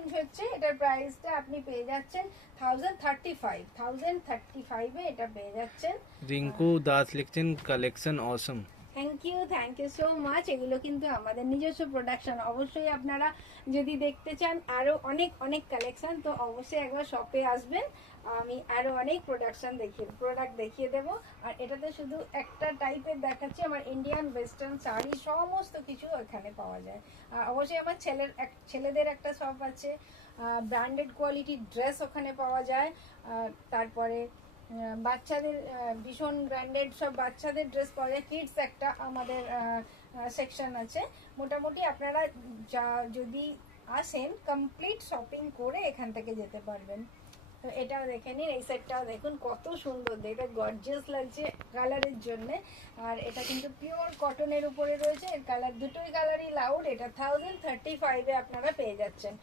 Range হচ্ছে, এটার প্রাইসটা আপনি পেয়ে যাচ্ছেন 1035 এটা পেয়ে যাচ্ছেন। রিঙ্কু দাস লিখছেন collection Assam. Thank you so much. এগুলো কিন্তু আমাদের নিজস্ব প্রোডাকশন। অবশ্যই আপনারা যদি দেখতে চান আরও অনেক অনেক কালেকশন, তো অবশ্যই একবার শপে আসবেন, আমি আরও অনেক প্রোডাক্ট দেখিয়ে দেবো। আর এটাতে শুধু একটা টাইপের দেখাচ্ছি, আমার ইন্ডিয়ান ওয়েস্টার্ন শাড়ি সমস্ত কিছু এখানে পাওয়া যায়। আর অবশ্যই আমার ছেলেদের একটা শপ আছে, ব্র্যান্ডেড কোয়ালিটির ড্রেস ওখানে পাওয়া যায়। তারপরে বাচ্চাদের ভীষণ ব্র্যান্ডেড সব বাচ্চাদের ড্রেস পাওয়া যায়। কিডস একটা আমাদের সেকশন আছে। মোটামুটি আপনারা যদি আসেন কমপ্লিট শপিং করে এখান থেকে যেতে পারবেন। তো এটাও দেখে নিন, এই সেটটাও দেখুন কত সুন্দর, এটা গর্জিয়াস লাগছে কালারের জন্যে। আর এটা কিন্তু পিওর কটনের উপরে রয়েছে, এর কালার দুটোই কালারই লাউড। এটা 1035 আপনারা পেয়ে যাচ্ছেন।